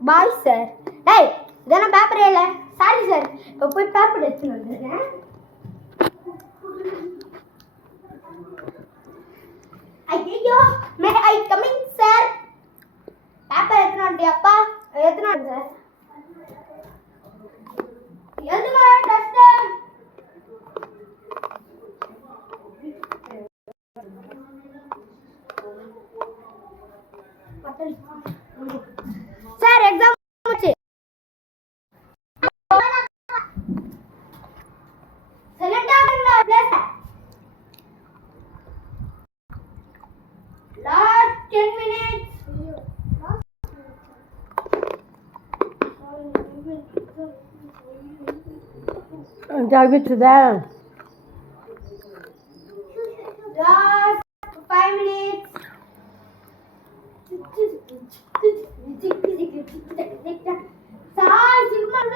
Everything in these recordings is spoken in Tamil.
Bye sir. Hey, இதென்ன பேப்பரே இல்ல. Sorry sir. இப்போ போய் பேப்பர் எடுத்துட்டு வந்துறேன். ஐயோ, may I come in sir. Paper எடுத்துட்டு வந்துட்டியாப்பா? எடுத்துட்டு வந்து சார். எதுமா டஸ்டர்? சார் எக்ஸாம் முடிச்சு செலக்ட் ஆகுங்க plus last 10 minutes Give it to them. last 5 minutes sir சிக்மன்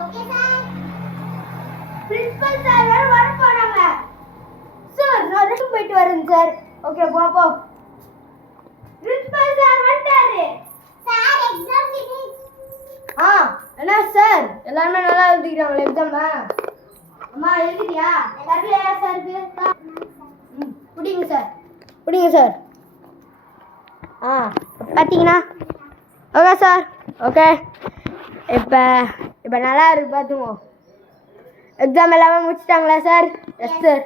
ஓகே சார் பிரின்சிபல் சார் வர போறாங்க சார் நான் ரெஸ்ட் போயிட்டு வரேன் சார் ஓகே போ பிரின்சிபல் சார் வந்துட்டாரு சார் எக்ஸாம் ஃபினிஷ் என்ன சார் எல்லாரும் நல்லா எழுதிக்கிறாங்களா எக்ஸாமா அம்மா எழுதிட்டியா தரலையா சாருக்கு புடிங்க சார் பார்த்தீங்கன்னா ஓகே சார் ஓகே இப்போ நல்லா இருக்கு பார்த்துங்க எக்ஸாம் எல்லாமே முடிச்சிட்டாங்களா சார் எஸ் சார்